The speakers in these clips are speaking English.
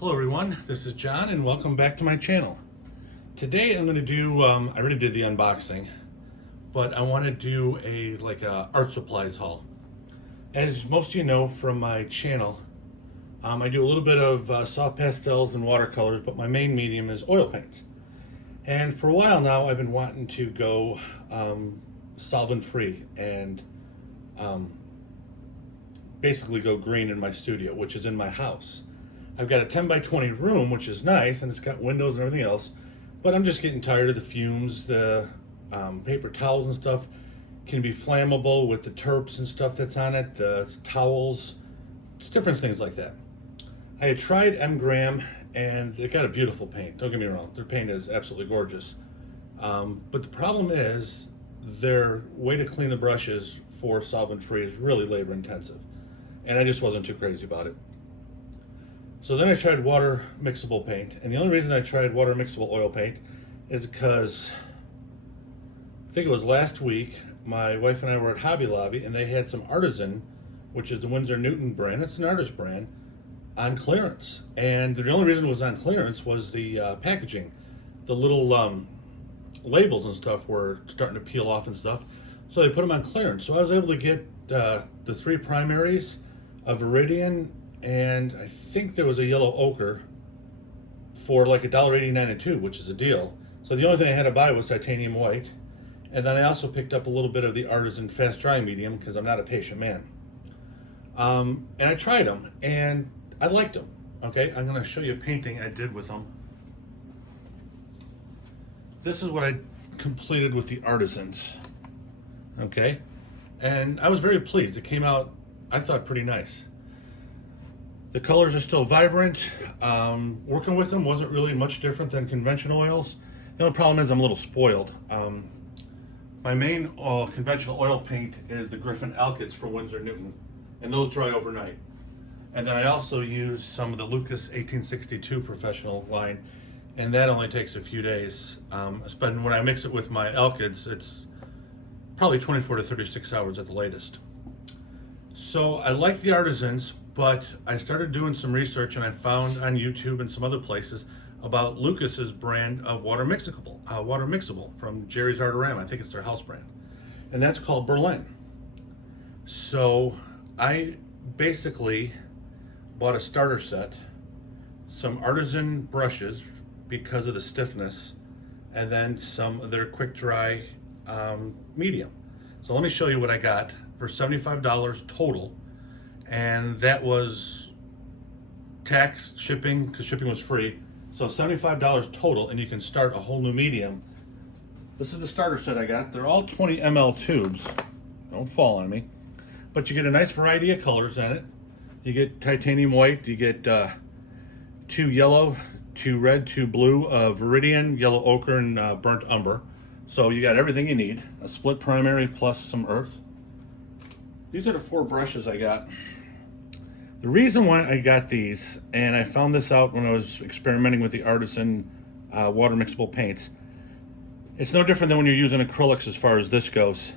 Hello everyone, this is John and welcome back to my channel. Today I'm going to do, I already did the unboxing, but I want to do a art supplies haul. As most of you know from my channel, I do a little bit of soft pastels and watercolors, but my main medium is oil paints. And for a while now I've been wanting to go solvent free and basically go green in my studio, which is in my house. I've got a 10 by 20 room, which is nice, and it's got windows and everything else, but I'm just getting tired of the fumes. The paper towels and stuff can be flammable with the terps and stuff that's on it, the towels, it's different things like that. I had tried M. Graham, and they got a beautiful paint, don't get me wrong, their paint is absolutely gorgeous. But the problem is, their way to clean the brushes for solvent free is really labor intensive, and I just wasn't too crazy about it. So then I tried water mixable paint, and the only reason I tried water mixable oil paint is because I think it was last week my wife and I were at Hobby Lobby and they had some Artisian, which is the Winsor Newton brand, it's an artist brand, on clearance. And the only reason it was on clearance was the packaging. The little labels and stuff were starting to peel off and stuff, so they put them on clearance. So I was able to get the three primaries of Viridian, and I think there was a yellow ochre for like $1.89 a tube, which is a deal. So the only thing I had to buy was titanium white, and then I also picked up a little bit of the Artisan fast dry medium because I'm not a patient man. And I tried them and I liked them. Okay, I'm going to show you a painting I did with them. This is what I completed with the Artisans. Okay, and I was very pleased. It came out, I thought, pretty nice. The colors are still vibrant. Working with them wasn't really much different than conventional oils. The only problem is I'm a little spoiled. My main conventional oil paint is the Griffin Alkyds from Winsor Newton, and those dry overnight. And then I also use some of the Lukas 1862 professional line, and that only takes a few days. But when I mix it with my Alkyds, it's probably 24 to 36 hours at the latest. So I like the Artisans, but I started doing some research and I found on YouTube and some other places about Lukas's brand of water mixable from Jerry's Artorama. I think it's their house brand, and that's called Berlin. So I basically bought a starter set, some Artisan brushes because of the stiffness, and then some of their quick dry medium. So let me show you what I got for $75 total, and that was tax, shipping, because shipping was free, so $75 total, and you can start a whole new medium. This is the starter set I got. They're all 20 ml tubes, don't fall on me, but you get a nice variety of colors in it. You get titanium white, you get 2 yellow, 2 red, 2 blue of Viridian, yellow ochre, and burnt umber. So you got everything you need, a split primary plus some earth. These are the 4 brushes I got. The reason why I got these, and I found this out when I was experimenting with the Artisan water mixable paints, it's no different than when you're using acrylics as far as this goes.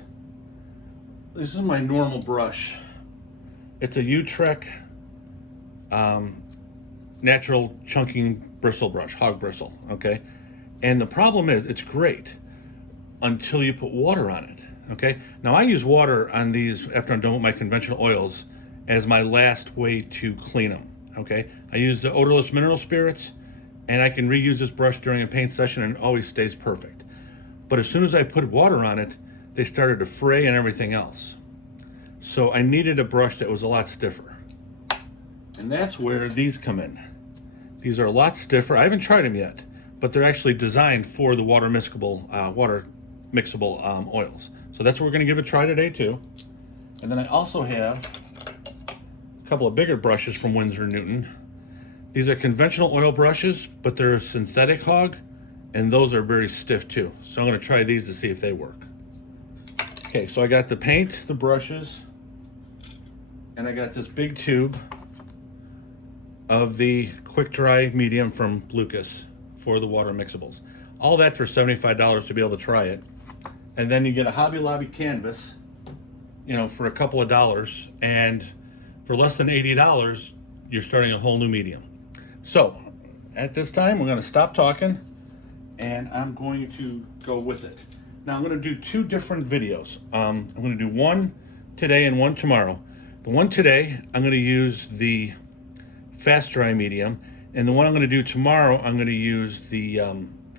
This is my normal brush. It's a Utrecht natural chunking bristle brush, hog bristle, okay? And the problem is, it's great until you put water on it. Okay, now I use water on these after I'm done with my conventional oils as my last way to clean them. Okay, I use the odorless mineral spirits, and I can reuse this brush during a paint session and it always stays perfect. But as soon as I put water on it, they started to fray and everything else. So I needed a brush that was a lot stiffer. And that's where these come in. These are a lot stiffer. I haven't tried them yet, but they're actually designed for the water mixable oils. So that's what we're going to give a try today too. And then I also have a couple of bigger brushes from Winsor Newton. These are conventional oil brushes, but they're a synthetic hog, and those are very stiff too. So I'm going to try these to see if they work. Okay, so I got the paint, the brushes, and I got this big tube of the quick dry medium from Lukas for the water mixables. All that for $75 to be able to try it. And then you get a Hobby Lobby canvas, you know, for a couple of dollars, and for less than $80, you're starting a whole new medium. So at this time, we're going to stop talking and I'm going to go with it. Now I'm going to do two different videos. I'm going to do one today and one tomorrow. The one today, I'm going to use the fast dry medium, and the one I'm going to do tomorrow, I'm going to use the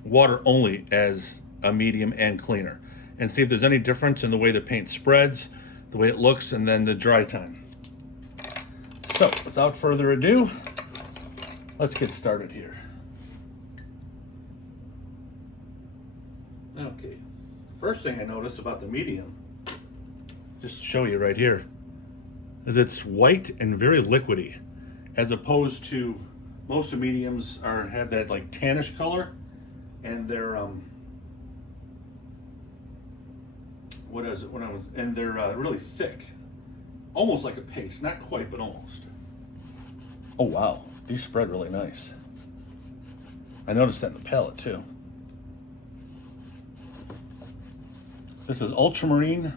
water only as a medium and cleaner, and see if there's any difference in the way the paint spreads, the way it looks, and then the dry time. So without further ado, let's get started here. Okay, first thing I noticed about the medium, just to show you right here, is it's white and very liquidy, as opposed to most of mediums have that like tannish color, and they're they're really thick, almost like a paste. Not quite, but almost. Oh wow, these spread really nice. I noticed that in the palette too. This is ultramarine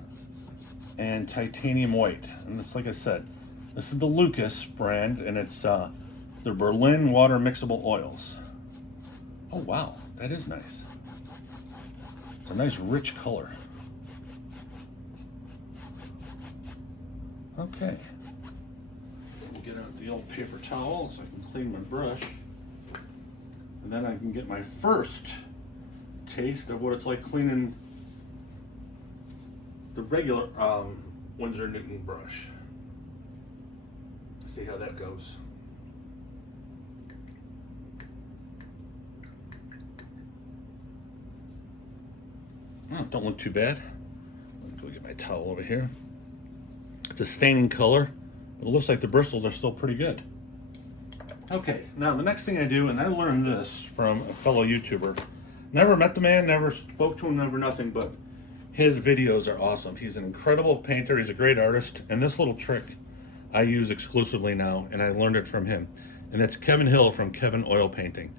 and titanium white, and it's like I said, this is the Lukas brand, and it's the Berlin water mixable oils. Oh wow, that is nice. It's a nice rich color. Okay, we'll get out the old paper towel so I can clean my brush, and then I can get my first taste of what it's like cleaning the regular Winsor Newton brush. See how that goes. Oh, don't look too bad. Let me go get my towel over here. It's a staining color, but it looks like the bristles are still pretty good. Okay, now the next thing I do, and I learned this from a fellow YouTuber. Never met the man, never spoke to him, never nothing, but his videos are awesome. He's an incredible painter, he's a great artist, and this little trick I use exclusively now, and I learned it from him. And that's Kevin Hill from Kevin Oil Painting.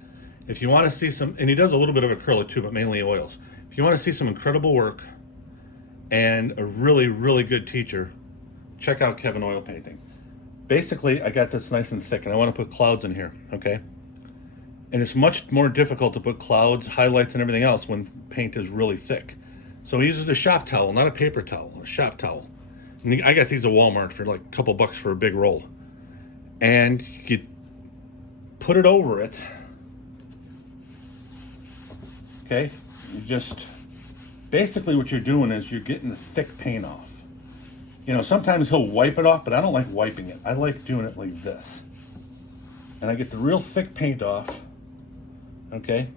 If you want to see some, and he does a little bit of acrylic too, but mainly oils. If you want to see some incredible work and a really, really good teacher, check out Kevin Oil Painting. Basically, I got this nice and thick, and I want to put clouds in here, okay? And it's much more difficult to put clouds, highlights, and everything else when paint is really thick. So he uses a shop towel, not a paper towel, a shop towel. And I got these at Walmart for like a couple bucks for a big roll. And you put it over it. Okay? You just, basically what you're doing is you're getting the thick paint off. You know, sometimes he'll wipe it off, but I don't like wiping it. I like doing it like this. And I get the real thick paint off. Okay?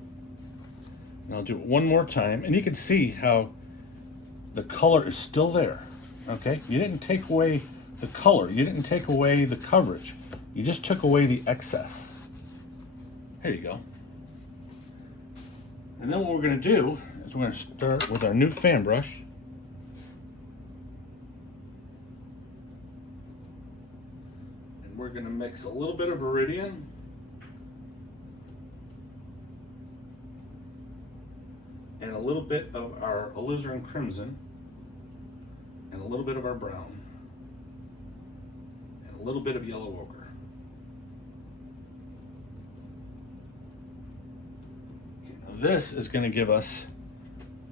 And I'll do it one more time. And you can see how the color is still there. Okay? You didn't take away the color. You didn't take away the coverage. You just took away the excess. Here you go. And then what we're going to do is we're going to start with our new fan brush. And we're going to mix a little bit of Viridian. And a little bit of our alizarin crimson. And a little bit of our brown. And a little bit of yellow ochre. This is going to give us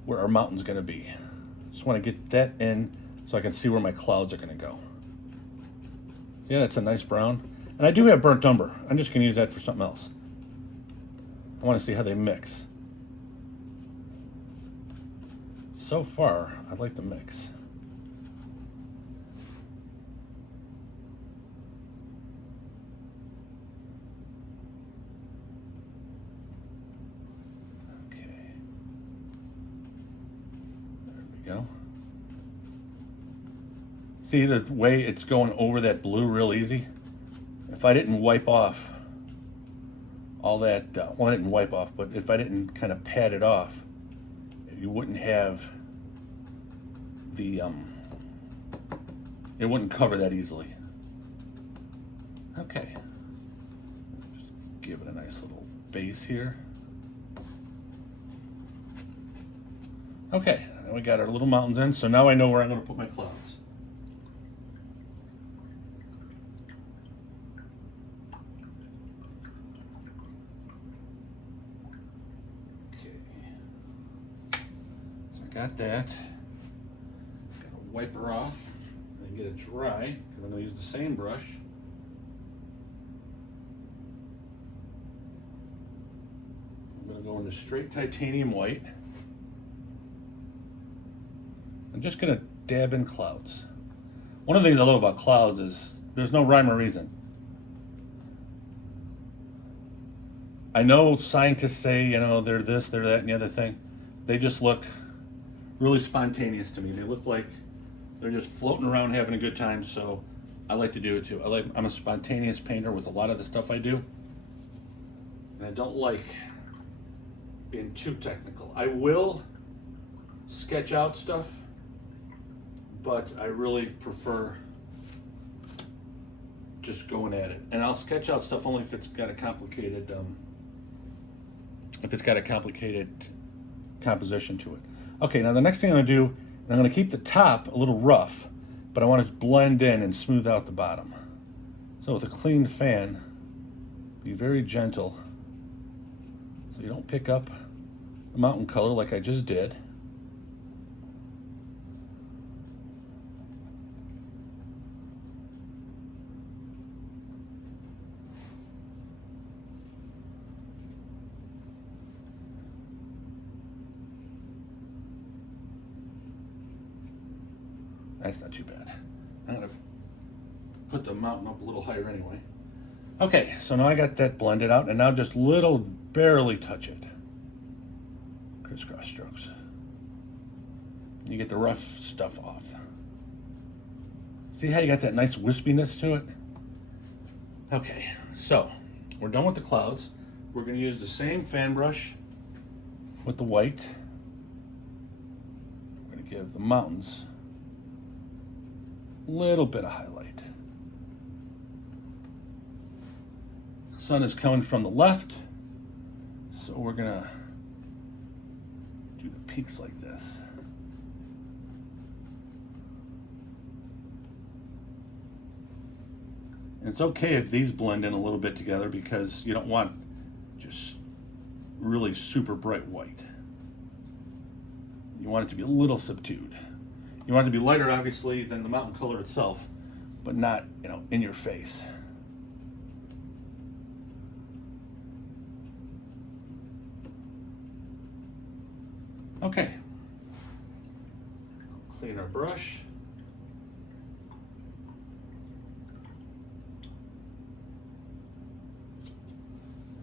where our mountain's going to be. Just want to get that in so I can see where my clouds are going to go. Yeah, that's a nice brown. And I do have burnt umber. I'm just going to use that for something else. I want to see how they mix. So far, I like the mix. Go. See the way it's going over that blue real easy? If I didn't wipe off all that, well, I didn't wipe off, but if I didn't kind of pat it off, you wouldn't have the, it wouldn't cover that easily. Okay. Just give it a nice little base here. Okay, and we got our little mountains in, so now I know where I'm going to put my clouds. got that. Gotta wipe her off and get it dry, because I'm gonna use the same brush. I'm gonna go into straight titanium white. I'm just gonna dab in clouds. One of the things I love about clouds is there's no rhyme or reason. I know scientists say, you know, they're this, they're that, and the other thing. They just look really spontaneous to me. They look like they're just floating around having a good time, so I like to do it too. I'm a spontaneous painter with a lot of the stuff I do, and I don't like being too technical. I will sketch out stuff, but I really prefer just going at it. And I'll sketch out stuff only if it's got a complicated composition to it. Okay, now the next thing I'm gonna do, I'm gonna keep the top a little rough, but I want it to blend in and smooth out the bottom. So with a clean fan, be very gentle so you don't pick up the mountain color like I just did. That's not too bad. I'm gonna put the mountain up a little higher anyway. Okay, so now I got that blended out, and now just barely touch it. Crisscross strokes. You get the rough stuff off. See how you got that nice wispiness to it? Okay, so we're done with the clouds. We're gonna use the same fan brush with the white. We're gonna give the mountains little bit of highlight. The sun is coming from the left, so we're gonna do the peaks like this. And it's okay if these blend in a little bit together, because you don't want just really super bright white. You want it to be a little subdued. You want it to be lighter, obviously, than the mountain color itself, but not, you know, in your face. Okay. Clean our brush.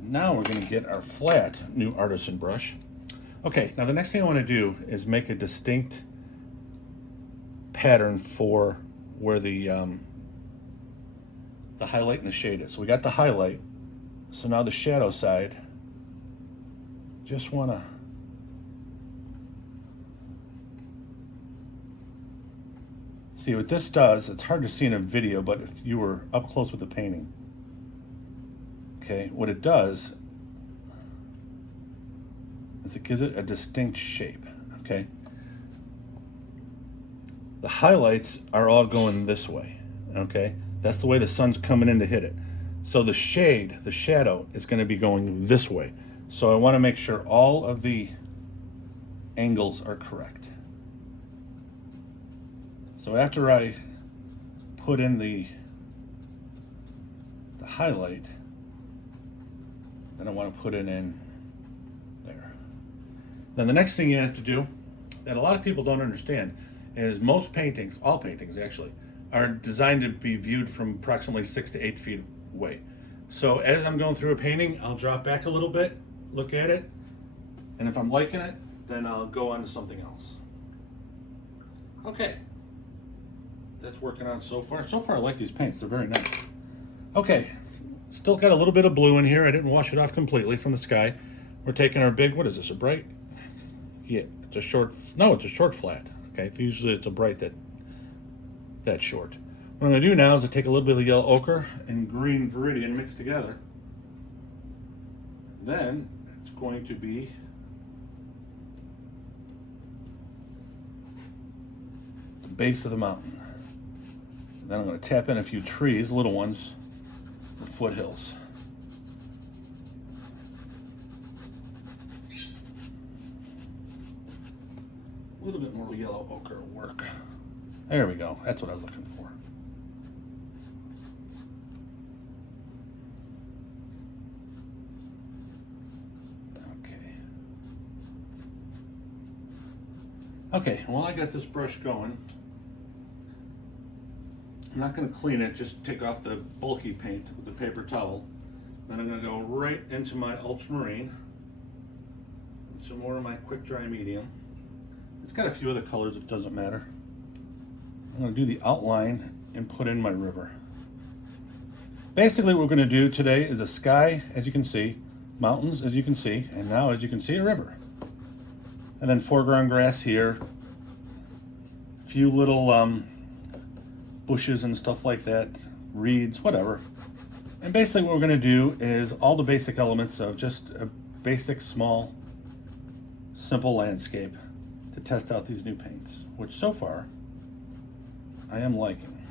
Now we're going to get our flat new Artisian brush. Okay, now the next thing I want to do is make a distinct pattern for where the highlight and the shade is. So we got the highlight. So now the shadow side, just want to see what this does. It's hard to see in a video, but if you were up close with the painting, okay, what it does is it gives it a distinct shape. Okay, the highlights are all going this way. Okay, that's the way the sun's coming in to hit it. So the shade, the shadow, is going to be going this way. So I want to make sure all of the angles are correct. So after I put in the highlight, then I want to put it in there. Then the next thing you have to do, that a lot of people don't understand, is most paintings, all paintings actually, are designed to be viewed from approximately 6 to 8 feet away. So as I'm going through a painting, I'll drop back a little bit, look at it, and if I'm liking it, then I'll go on to something else. Okay, that's working out so far. So far I like these paints, they're very nice. Okay, still got a little bit of blue in here. I didn't wash it off completely from the sky. We're taking our big, what is this, a bright? Yeah, it's a short, no, it's a short flat. Okay, usually it's a bright that short. What I'm going to do now is I take a little bit of yellow ochre and green viridian mixed together. Then it's going to be the base of the mountain. Then I'm going to tap in a few trees, little ones, the foothills. A little yellow ochre will work. There we go. That's what I was looking for. Okay, well, I got this brush going. I'm not going to clean it, just take off the bulky paint with the paper towel. Then I'm going to go right into my ultramarine. Some more of my quick dry medium. It's got a few other colors, it doesn't matter. I'm going to do the outline and put in my river. Basically what we're going to do today is a sky, as you can see, mountains, as you can see, and now, as you can see, a river. And then foreground grass here, a few little bushes and stuff like that, reeds, whatever. And basically what we're going to do is all the basic elements of just a basic, small, simple landscape to test out these new paints, which so far I am liking.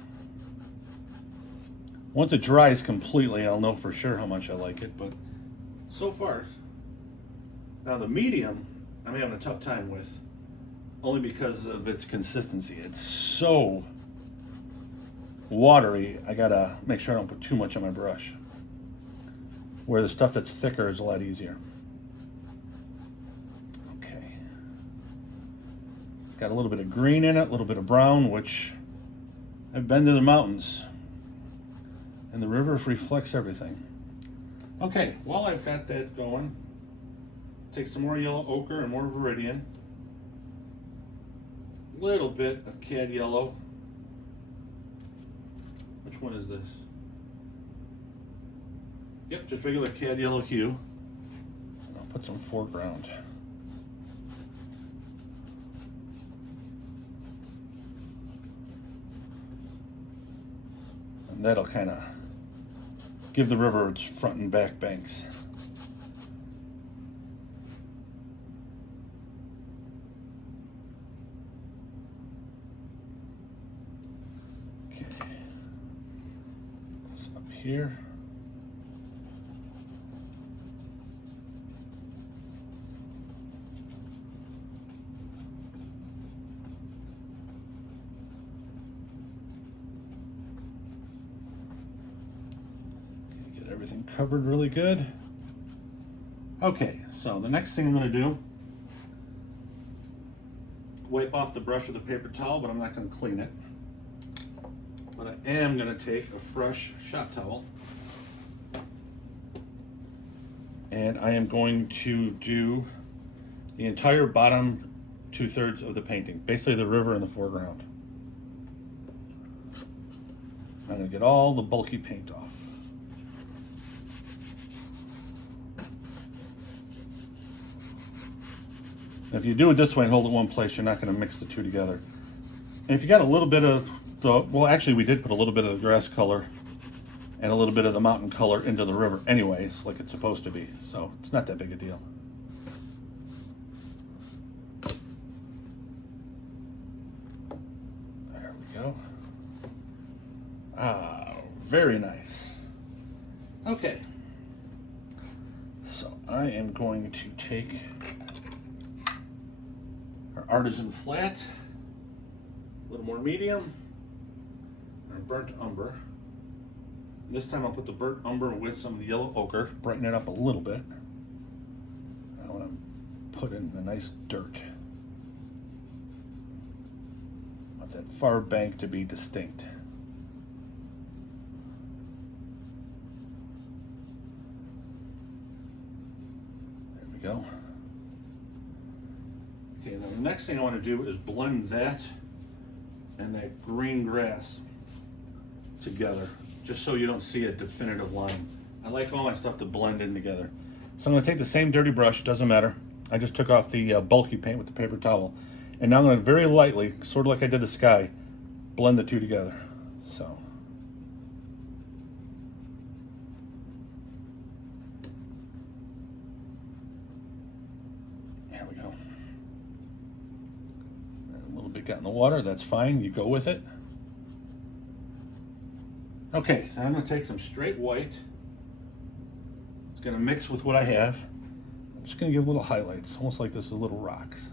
Once it dries completely, I'll know for sure how much I like it, but so far. Now the medium, I'm having a tough time with, only because of its consistency. It's so watery, I gotta make sure I don't put too much on my brush. Where the stuff that's thicker is a lot easier. Okay. Got a little bit of green in it, a little bit of brown, which I've been to the mountains. And the river reflects everything. Okay, while I've got that going, take some more yellow ochre and more viridian. Little bit of cad yellow. Which one is this? Yep, just regular cad yellow hue. And I'll put some foreground. And that'll kind of give the river its front and back banks. Okay. This up here. Everything covered really good. Okay, so the next thing I'm going to do, wipe off the brush with a paper towel, but I'm not going to clean it. But I am going to take a fresh shop towel, and I am going to do the entire bottom 2/3 of the painting, basically the river in the foreground. I'm going to get all the bulky paint off. If you do it this way and hold it one place, you're not going to mix the two together. And if you got a little bit of the, well, actually we did put a little bit of the grass color and a little bit of the mountain color into the river anyways, like it's supposed to be. So it's not that big a deal. There we go. Ah, very nice. Okay. So I am going to take Artisan flat, a little more medium, and burnt umber. This time I'll put the burnt umber with some of the yellow ochre, brighten it up a little bit. I want to put in the nice dirt. I want that far bank to be distinct. There we go. Okay, now the next thing I want to do is blend that and that green grass together, just so you don't see a definitive line. I like all my stuff to blend in together. So I'm going to take the same dirty brush, doesn't matter. I just took off the bulky paint with the paper towel. And now I'm going to very lightly, sort of like I did the sky, blend the two together. So. There we go. Got in the water, that's fine, you go with it. Okay, so I'm going to take some straight white. It's going to mix with what I have. I'm just going to give little highlights, almost like this is little rocks.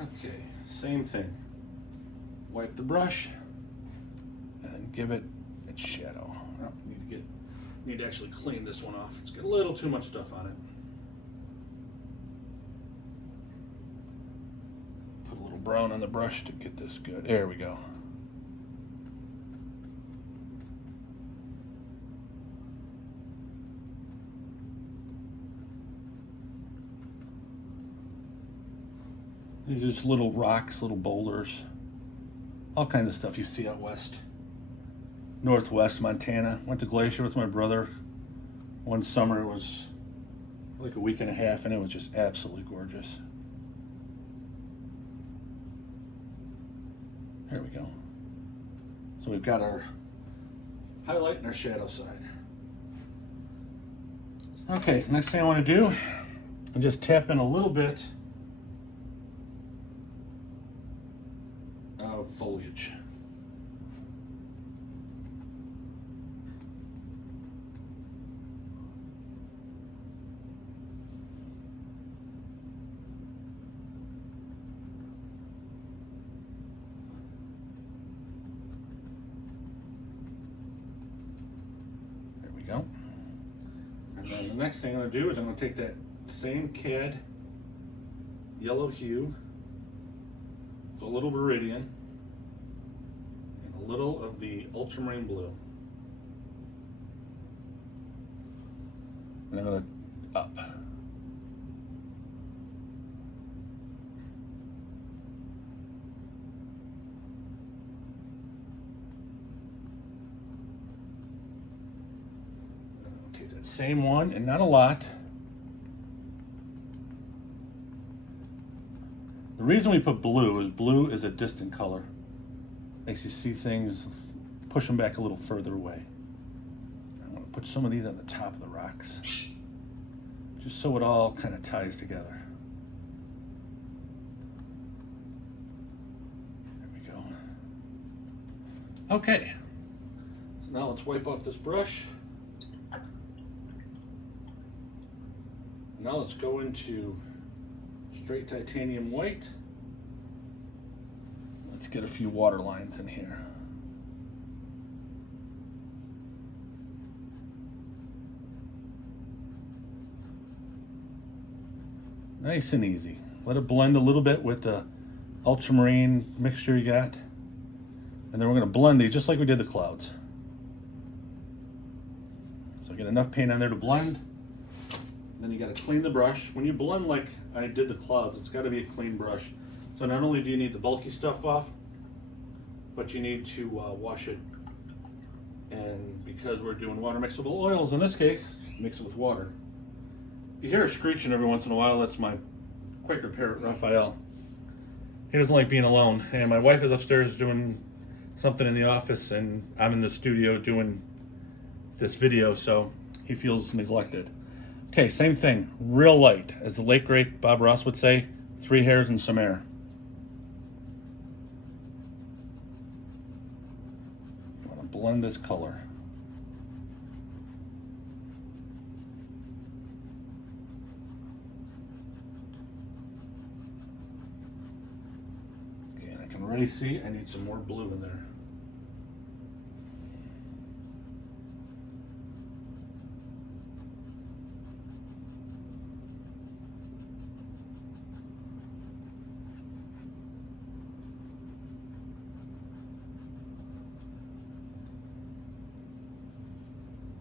Okay, same thing. Wipe the brush and give it its shadow. Oh, need to actually clean this one off. It's got a little too much stuff on it. Put a little brown on the brush to get this good. There we go. These are just little rocks, little boulders, all kinds of stuff you see out west. Northwest Montana. Went to Glacier with my brother one summer. It was like a week and a half, and it was just absolutely gorgeous. There we go. So we've got our highlight and our shadow side. Okay, next thing I want to do, I just tap in a little bit of foliage. There we go. And then the next thing I'm going to do is I'm going to take that same CAD yellow hue, with a little Viridian, and a little of the ultramarine blue. And I'm going to up. Take that same one, and not a lot. The reason we put blue is a distant color. Makes you see things, push them back a little further away. I'm going to put some of these on the top of the rocks, just so it all kind of ties together. There we go. Okay, so now let's wipe off this brush. Now let's go into straight titanium white. Let's get a few water lines in here. Nice and easy. Let it blend a little bit with the ultramarine mixture you got. And then we're going to blend these just like we did the clouds. So get enough paint on there to blend. Then you got to clean the brush. When you blend like I did the clouds, it's got to be a clean brush. So not only do you need the bulky stuff off, but you need to wash it. And because we're doing water mixable oils in this case, mix it with water. If you hear a screeching every once in a while, that's my Quaker parrot, Raphael. He doesn't like being alone. And my wife is upstairs doing something in the office, and I'm in the studio doing this video, so he feels neglected. Okay, same thing, real light. As the late great Bob Ross would say, 3 hairs and some air. I want to blend this color. Okay, and I can already see I need some more blue in there.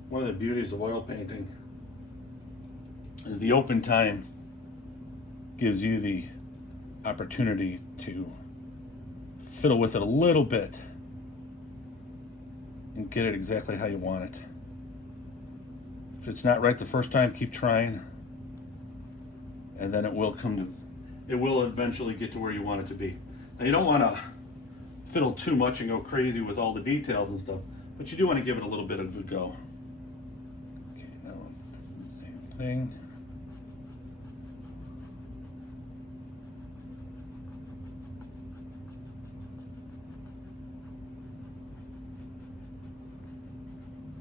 One of the beauties of oil painting is the open time gives you the opportunity to fiddle with it a little bit and get it exactly how you want it. If it's not right the first time, keep trying, and then it will eventually get to where you want it to be. Now you don't want to fiddle too much and go crazy with all the details and stuff, but you do want to give it a little bit of a go. Thing.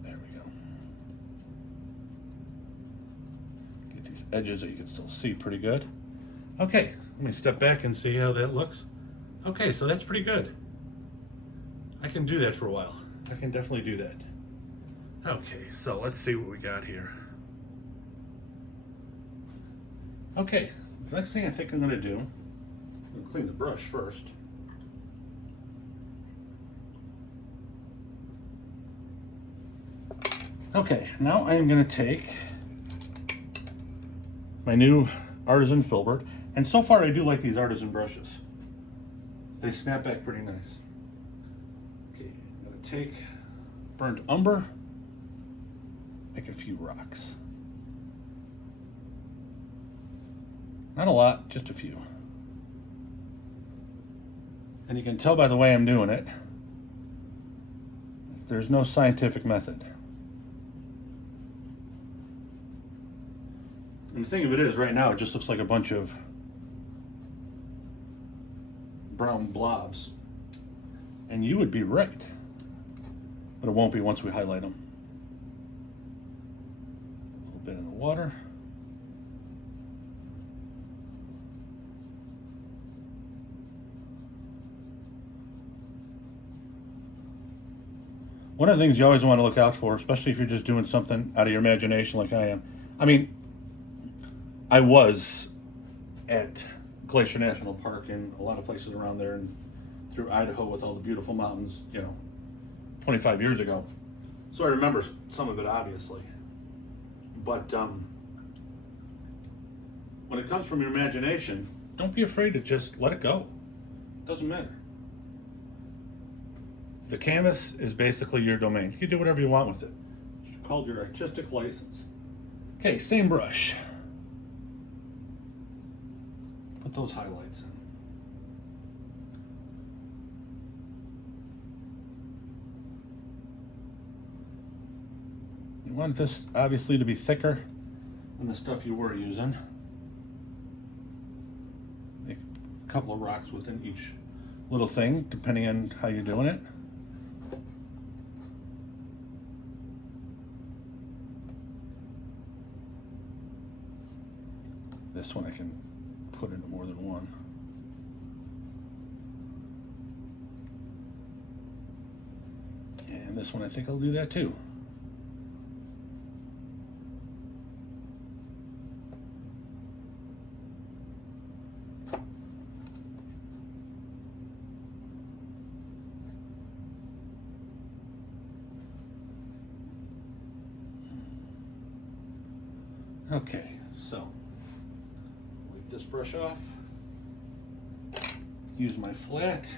There we go. Get these edges that you can still see pretty good. Okay, let me step back and see how that looks. Okay, so that's pretty good. I can do that for a while. I can definitely do that. Okay, so let's see what we got here. Okay, the next thing I think I'm going to do, I'm going to clean the brush first. Okay, now I am going to take my new Artisan filbert, and so far I do like these Artisan brushes. They snap back pretty nice. Okay, I'm going to take burnt umber, make a few rocks. Not a lot, just a few. And you can tell by the way I'm doing it, there's no scientific method. And the thing of it is, right now, it just looks like a bunch of brown blobs. And you would be right. But it won't be once we highlight them. A little bit in the water. One of the things you always want to look out for, especially if you're just doing something out of your imagination like I am. I mean, I was at Glacier National Park and a lot of places around there and through Idaho with all the beautiful mountains, 25 years ago. So I remember some of it, obviously. But when it comes from your imagination, don't be afraid to just let it go. It doesn't matter. The canvas is basically your domain. You can do whatever you want with it. It's called your artistic license. Okay, same brush. Put those highlights in. You want this obviously to be thicker than the stuff you were using. Make a couple of rocks within each little thing, depending on how you're doing it. This one I can put into more than one. And this one I think I'll do that too. Okay, so wipe this brush off. Use my flat.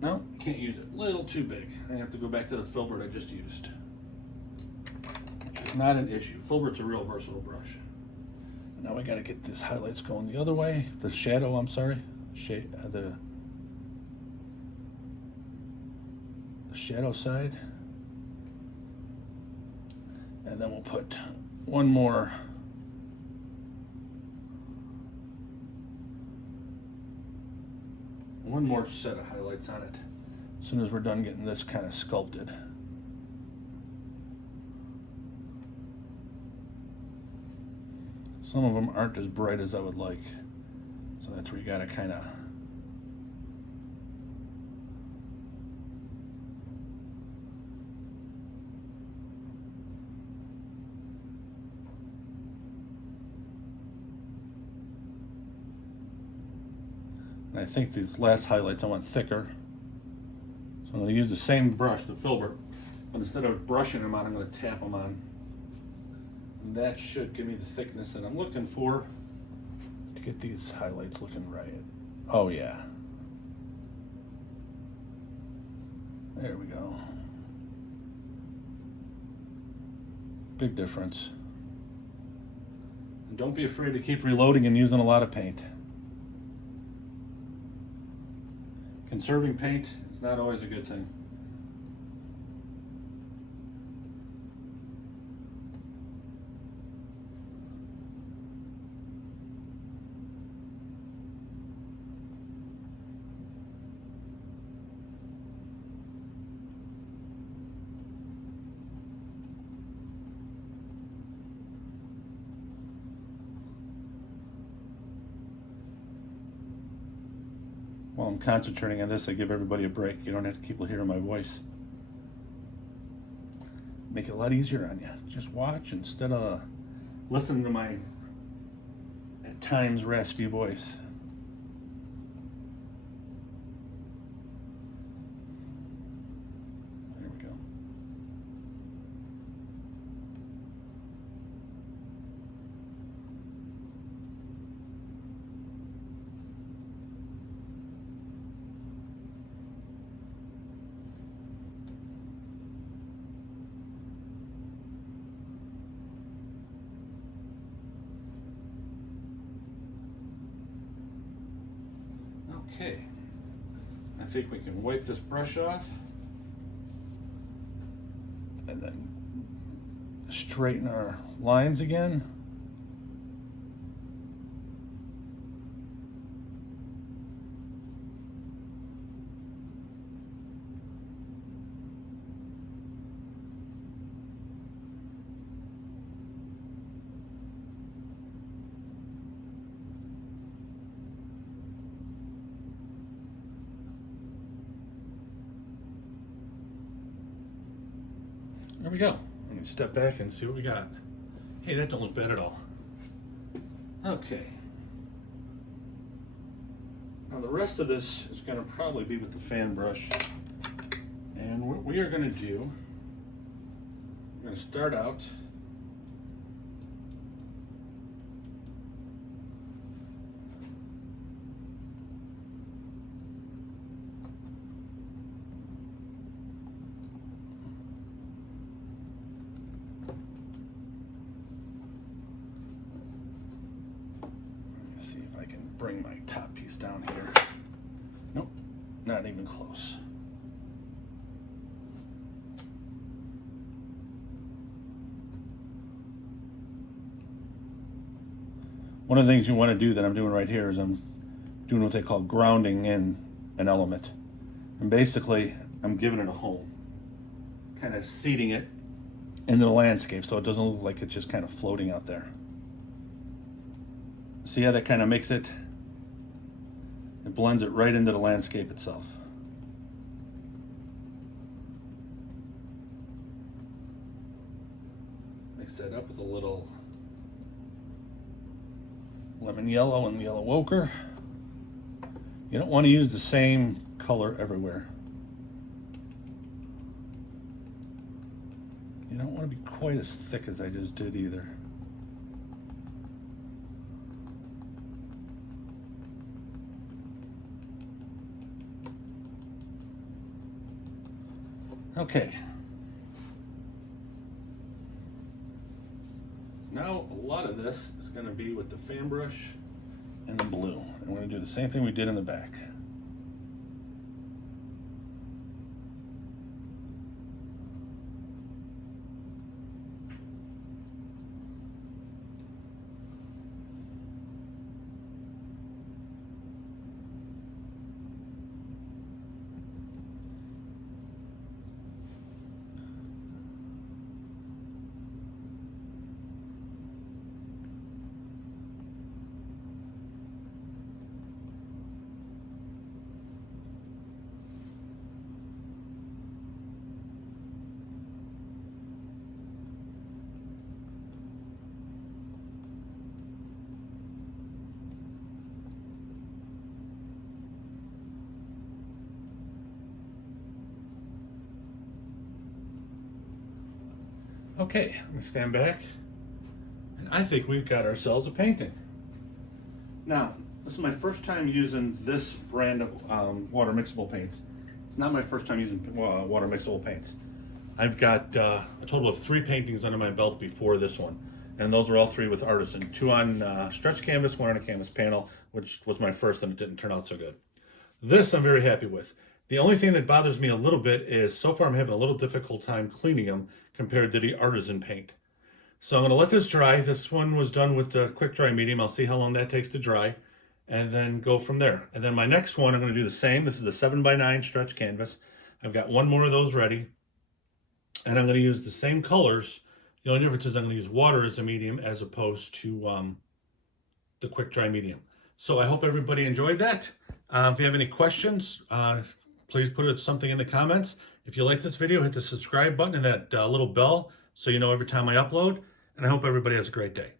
No, can't use it. A little too big. I have to go back to the filbert I just used. Not an issue. Filbert's a real versatile brush. Now I gotta get these highlights going the other way. The shadow, I'm sorry. The shadow side. And then we'll put one more set of highlights on it as soon as we're done getting this kind of sculpted. Some of them aren't as bright as I would like, so that's where you gotta kind of I think these last highlights I want thicker. So I'm going to use the same brush, the filbert, but instead of brushing them on, I'm going to tap them on. And that should give me the thickness that I'm looking for to get these highlights looking right. Oh yeah. There we go. Big difference. And don't be afraid to keep reloading and using a lot of paint. Conserving paint is not always a good thing. while I'm concentrating on this, I give everybody a break. You don't have to keep hearing my voice. Make it a lot easier on you. Just watch instead of listening to my, at times, raspy voice. There we go. Okay, I think we can wipe this brush off and then straighten our lines again. There we go. Let me step back and see what we got. Hey, that don't look bad at all. Okay. Now the rest of this is going to probably be with the fan brush. And what we are going to do, we're going to start out bring my top piece down here. Nope, not even close. One of the things you want to do that I'm doing right here is I'm doing what they call grounding in an element. And basically, I'm giving it a home. Kind of seating it into the landscape so it doesn't look like it's just kind of floating out there. See how that kind of makes it? It blends it right into the landscape itself. Mix that up with a little lemon yellow and yellow ochre. You don't want to use the same color everywhere. You don't want to be quite as thick as I just did either. Okay. Now a lot of this is going to be with the fan brush and the blue. And we're going to do the same thing we did in the back. Okay, I'm gonna stand back, and I think we've got ourselves a painting. Now, this is my first time using this brand of water mixable paints. It's not my first time using water mixable paints. I've got a total of 3 paintings under my belt before this one, and those were all 3 with Artisian. 2 on stretch canvas, 1 on a canvas panel, which was my first, and it didn't turn out so good. This I'm very happy with. The only thing that bothers me a little bit is so far I'm having a little difficult time cleaning them compared to the Artisian paint. So I'm going to let this dry. This one was done with the quick dry medium. I'll see how long that takes to dry and then go from there. And then my next one, I'm going to do the same. This is the 7x9 stretch canvas. I've got 1 more of those ready. And I'm going to use the same colors. The only difference is I'm going to use water as a medium as opposed to the quick dry medium. So I hope everybody enjoyed that. If you have any questions, please put something in the comments. If you like this video, hit the subscribe button and that little bell so you know every time I upload. And I hope everybody has a great day.